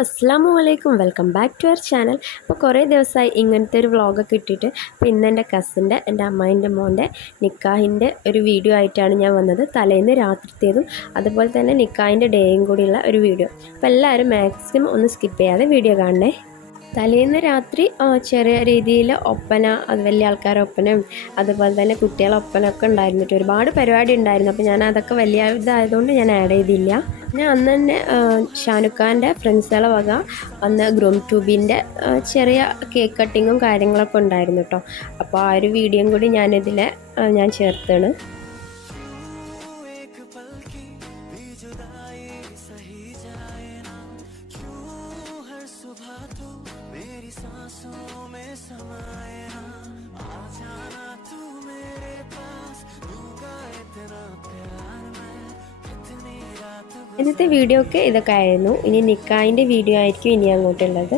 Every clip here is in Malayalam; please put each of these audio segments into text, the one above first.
അസ്സാം വലൈക്കും welcome back to our channel അപ്പോൾ കുറേ ദിവസമായി ഇങ്ങനത്തെ ഒരു വ്ളോഗൊക്കെ ഇട്ടിട്ട് പിന്നെ എന്റെ കസിന്റെ എന്റെ അമ്മായിന്റെ മോന്റെ നിക്കാഹിന്റെ ഒരു വീഡിയോ ആയിട്ടാണ് ഞാൻ വന്നത്. തലേന്ന് രാത്രിത്തേതും അതുപോലെ തന്നെ നിക്കാഹിന്റെ ഡേയും കൂടിയുള്ള ഒരു വീഡിയോ അപ്പോൾ എല്ലാവരും മാക്സിമം ഒന്ന് സ്കിപ്പ് ചെയ്യാതെ വീഡിയോ കാണണേ. തലേന്ന് രാത്രി ചെറിയ രീതിയിൽ ഒപ്പന അത് വലിയ ആൾക്കാരുടെ ഒപ്പനയും അതുപോലെ തന്നെ കുട്ടികളെ ഒപ്പനൊക്കെ ഉണ്ടായിരുന്നിട്ട് ഒരുപാട് പരിപാടി ഉണ്ടായിരുന്നു. അപ്പോൾ ഞാൻ അതൊക്കെ വലിയ ഇതായതുകൊണ്ട് ഞാൻ ആഡ് ചെയ്തില്ല. പിന്നെ അന്ന് തന്നെ ആ, ഷാനുഖാൻ്റെ ഫ്രണ്ട്സുകളെ വക അന്ന് ഗ്രൂം ട്യൂബിൻ്റെ ചെറിയ കേക്ക് കട്ടിങ്ങും കാര്യങ്ങളൊക്കെ ഉണ്ടായിരുന്നു കേട്ടോ അപ്പോൾ ആ ഒരു വീഡിയോയും കൂടി ഞാനിതിൽ ആ, ഞാൻ ചേർത്താണ് एक पल की भी जुदाई सही जाए ना क्यों हर सुबह तू मेरी सांसों में समाए ना आ जाना तू मेरे पास दूंगा इतना प्यार मैं कितनी रात ഇന്നത്തെ വീഡിയോ ഒക്കെ ഇതൊക്കെ ആയിരുന്നു. ഇനി നിക്കായിന്റെ വീഡിയോ ആയിരിക്കും ഇനി അങ്ങോട്ടുള്ളത്.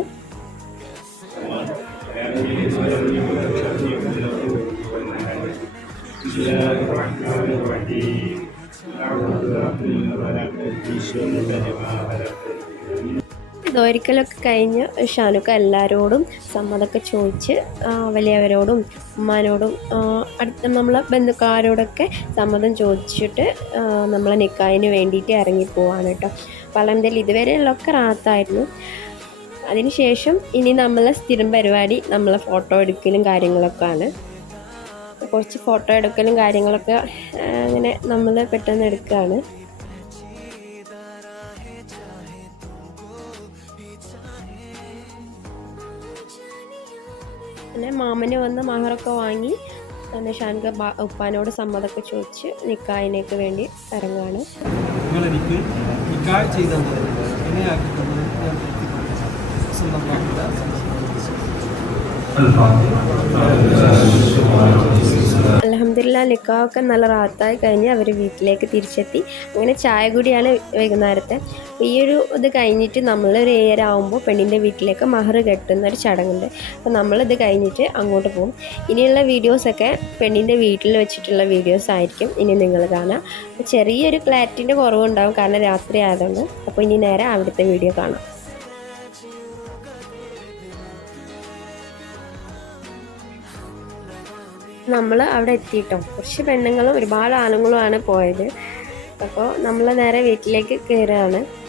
ഇതൊരിക്കലൊക്കെ കഴിഞ്ഞ് ഷാനുക്ക എല്ലാവരോടും സമ്മതമൊക്കെ ചോദിച്ച് വലിയവരോടും ഉമ്മാനോടും അടുത്ത നമ്മളെ ബന്ധുക്കാരോടൊക്കെ സമ്മതം ചോദിച്ചിട്ട് നമ്മളെ നിക്കായിന് വേണ്ടിയിട്ട് ഇറങ്ങി പോവാണ് കേട്ടോ. പളന്തൽ ഇതുവരെയുള്ളൊക്കെ റാത്തായിരുന്നു. അതിനുശേഷം ഇനി നമ്മളെ സ്ഥിരം പരിപാടി നമ്മളെ ഫോട്ടോ എടുക്കലും കാര്യങ്ങളൊക്കെ ആണ്. കുറച്ച് ഫോട്ടോ എടുക്കലും കാര്യങ്ങളൊക്കെ അങ്ങനെ നമ്മൾ പെട്ടെന്ന് എടുക്കുകയാണ് പിന്നെ മാമന് വന്ന് മഹറൊക്കെ വാങ്ങി പിന്നെ ഷാൻക ഉപ്പാനോട് സമ്മതമൊക്കെ ചോദിച്ച് നിക്കായനേക്ക് വേണ്ടി ഇറങ്ങുകയാണ് ചെയ്തു എങ്ങനെയാക്കി തന്നത്? ഞാൻ സ്വന്തമാക്കില്ല അലഹമില്ല നിക്കാവൊക്കെ നല്ല റാത്തായി കഴിഞ്ഞ് അവർ വീട്ടിലേക്ക് തിരിച്ചെത്തി. അങ്ങനെ ചായ കൂടിയാണ് വൈകുന്നേരത്തെ. ഈ ഒരു ഇത് കഴിഞ്ഞിട്ട് നമ്മൾ ഒരു ആകുമ്പോൾ പെണ്ണിന്റെ വീട്ടിലേക്ക് മഹർ കെട്ടുന്ന ഒരു ചടങ്ങുണ്ട്. അപ്പോൾ നമ്മളിത് കഴിഞ്ഞിട്ട് അങ്ങോട്ട് പോകും ഇനിയുള്ള വീഡിയോസൊക്കെ പെണ്ണിന്റെ വീട്ടിൽ വെച്ചിട്ടുള്ള വീഡിയോസ് ആയിരിക്കും ഇനി നിങ്ങൾ കാണാം. ചെറിയൊരു ക്ലാറ്റിന്റെ കുറവുണ്ടാവും കാരണം രാത്രി ആയതുകൊണ്ട്. അപ്പോൾ ഇനി നേരെ അവിടുത്തെ വീഡിയോ കാണാം. നമ്മൾ അവിടെ എത്തിയിട്ടോ. കുറച്ച് പെണ്ണുങ്ങളും ഒരുപാട് ആണുങ്ങളുമാണ് പോയത്. അപ്പോൾ നമ്മൾ നേരെ വീട്ടിലേക്ക് കയറുകയാണ്.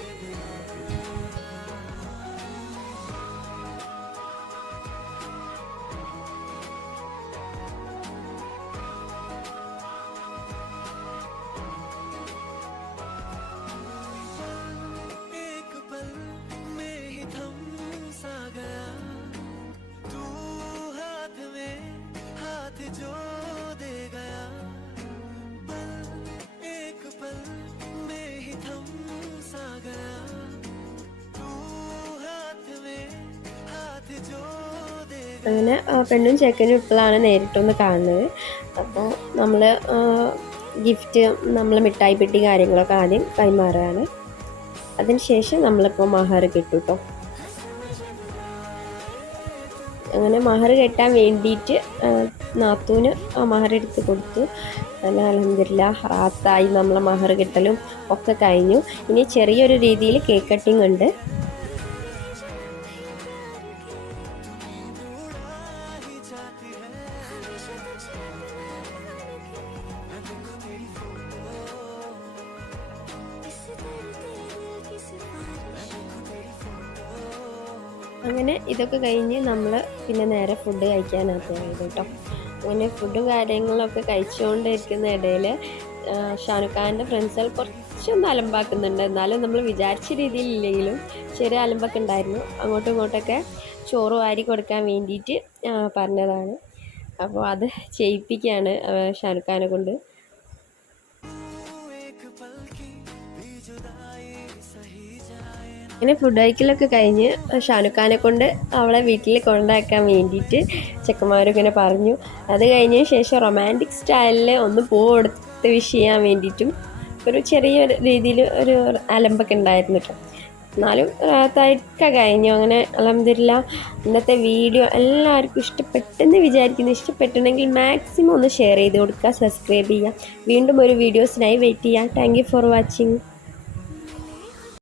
അങ്ങനെ പെണ്ണും ചെക്കനും ഇപ്പോഴാണ് നേരിട്ടൊന്ന് കാണുന്നത്. അപ്പോൾ നമ്മൾ ഗിഫ്റ്റ് നമ്മൾ മിഠായി പെട്ടി കാര്യങ്ങളൊക്കെ ആദ്യം കൈമാറുകയാണ്. അതിനുശേഷം നമ്മളിപ്പോൾ മഹർ കിട്ടും കേട്ടോ അങ്ങനെ മഹർ കെട്ടാൻ വേണ്ടിയിട്ട് നാത്തൂന് മഹർ എടുത്ത് കൊടുത്തു. നല്ല അലഹമില്ല റാത്തായി നമ്മൾ മഹർ കെട്ടലും ഒക്കെ കഴിഞ്ഞു. ഇനി ചെറിയൊരു രീതിയിൽ കേക്ക് കട്ടിങ് ഉണ്ട്. അങ്ങനെ ഇതൊക്കെ കഴിഞ്ഞ് നമ്മൾ പിന്നെ നേരെ ഫുഡ് കഴിക്കാനകത്ത് പോയത് കേട്ടോ. അങ്ങനെ ഫുഡും കാര്യങ്ങളൊക്കെ കഴിച്ചുകൊണ്ടിരിക്കുന്ന ഇടയിൽ ഷാനുഖാന്റെ ഫ്രണ്ട്സുകൾ കുറച്ചൊന്ന് അലമ്പാക്കുന്നുണ്ട്. എന്നാലും നമ്മൾ വിചാരിച്ച രീതിയിൽ ഇല്ലെങ്കിലും ചെറിയ അലമ്പൊക്കെ ഉണ്ടായിരുന്നു. അങ്ങോട്ടും ഇങ്ങോട്ടൊക്കെ ചോറ് വാരി കൊടുക്കാൻ വേണ്ടിയിട്ട് പറഞ്ഞതാണ്. അപ്പോൾ അത് ചെയ്യിപ്പിക്കുകയാണ് ഷാനുഖാനെ കൊണ്ട്. അങ്ങനെ ഫുഡ് കഴിക്കലൊക്കെ കഴിഞ്ഞ് ഷാനുഖാനെ കൊണ്ട് അവളെ വീട്ടിൽ കൊണ്ടാക്കാൻ വേണ്ടിയിട്ട് ചെക്കന്മാരും ഇങ്ങനെ പറഞ്ഞു. അത് കഴിഞ്ഞ ശേഷം റൊമാന്റിക് സ്റ്റൈലിൽ ഒന്ന് പൂ കൊടുത്ത് വിഷ് ചെയ്യാൻ വേണ്ടിയിട്ടും ഒരു ചെറിയ രീതിയിൽ ഒരു അലമ്പൊക്കെ ഉണ്ടായിരുന്നു കേട്ടോ എന്നാലും തയ്ക്ക കഴിഞ്ഞു. അങ്ങനെ അലഹമില്ല ഇന്നത്തെ വീഡിയോ എല്ലാവർക്കും ഇഷ്ടപ്പെട്ടെന്ന് വിചാരിക്കുന്നു. ഇഷ്ടപ്പെട്ടുണ്ടെങ്കിൽ മാക്സിമം ഒന്ന് ഷെയർ ചെയ്ത് കൊടുക്കുക സബ്സ്ക്രൈബ് ചെയ്യുക. വീണ്ടും ഒരു വീഡിയോസിനായി വെയിറ്റ് ചെയ്യാം. Thank for watching